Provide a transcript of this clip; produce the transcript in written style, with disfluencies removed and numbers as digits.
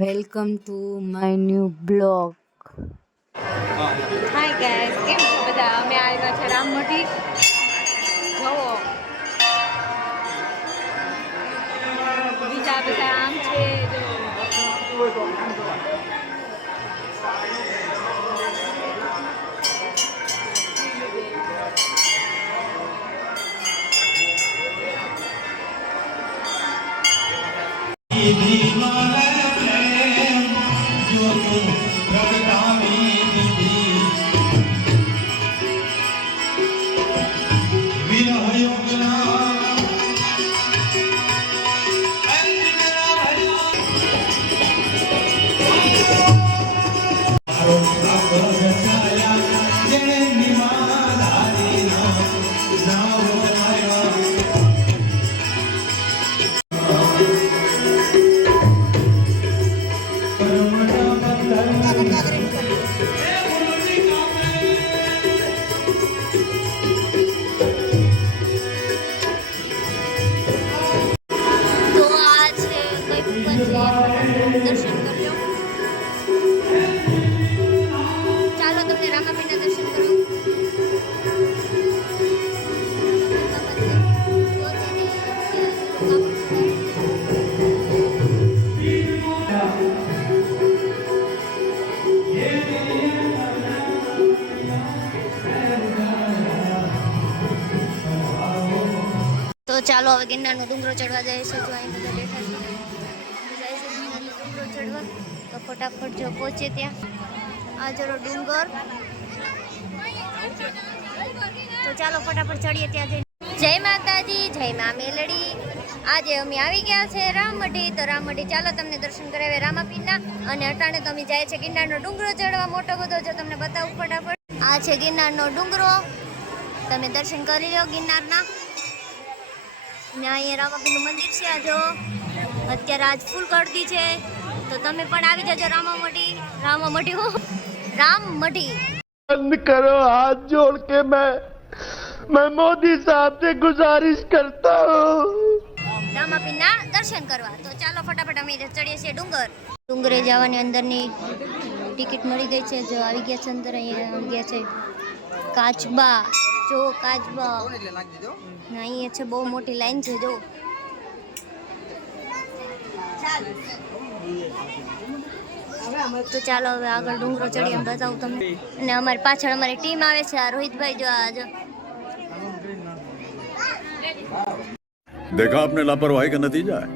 Welcome to my new blog. Hi guys, કેમ છો બધા? અમે આવ્યા છે રામમઢી. જોવો બીજા બધા આમ છે જો. દર્શન કરી લો. ચાલો તમને રામાપીરના દર્શન કરું. તો ચાલો હવે ગિરનારનો ડુંગરો ચડવા જાય છે. જો અહીં બધા બેઠા છે, જાય છે ગિરનારનો ડુંગરો ચડવા. તો ફટાફટ જો પહોંચે ત્યાં આ જરો ડુંગર. તો ચાલો ફટાફટ ચડીએ ત્યાં જઈને. જય માતાજી, જય મા મેલડી. આજે અમે આવી ગયા છે રામમઢી. તો રામમઢી ચાલો તમને દર્શન કરાવે રામાપીરના. અને અટાણે તો અમે જાય છે ગિરનારનો ડુંગરો ચડવા મોટો બધો. જો તમને બતાવું ફટાફટ. આ છે ગિરનારનો ડુંગરો, તમે દર્શન કરી લો ગિરનારના. ને અહીંયા રામાપીરનું મંદિર છે. આ જો અત્યારે આજ ફૂલ કરતી છે. તો તમે પણ આવી જજો રામમઢી. રામમઢી बंद करो हाथ जोड़ के मैं मोदी साहब से गुजारिश करता हूँ રામાપીરના દર્શન કરવા. તો ચાલો ફટાફટ અમે ચડીએ છીએ ડુંગરે જવાની અંદરની ટિકિટ મળી ગઈ છે. જો આવી ગયા છે અંદર. અહીંયા આવી ગયા છે કાચબા. જો કાચબા અહીંયા છે, બહુ મોટી લાઈન છે. જો તો ચાલો હવે આગળ ડુંગરો ચડી એમ બતાવું તમને. અને અમારી પાછળ અમારી ટીમ આવે છે. આ રોહિતભાઈ જો આ જો. देखा आपने लापरवाही का नतीजा है.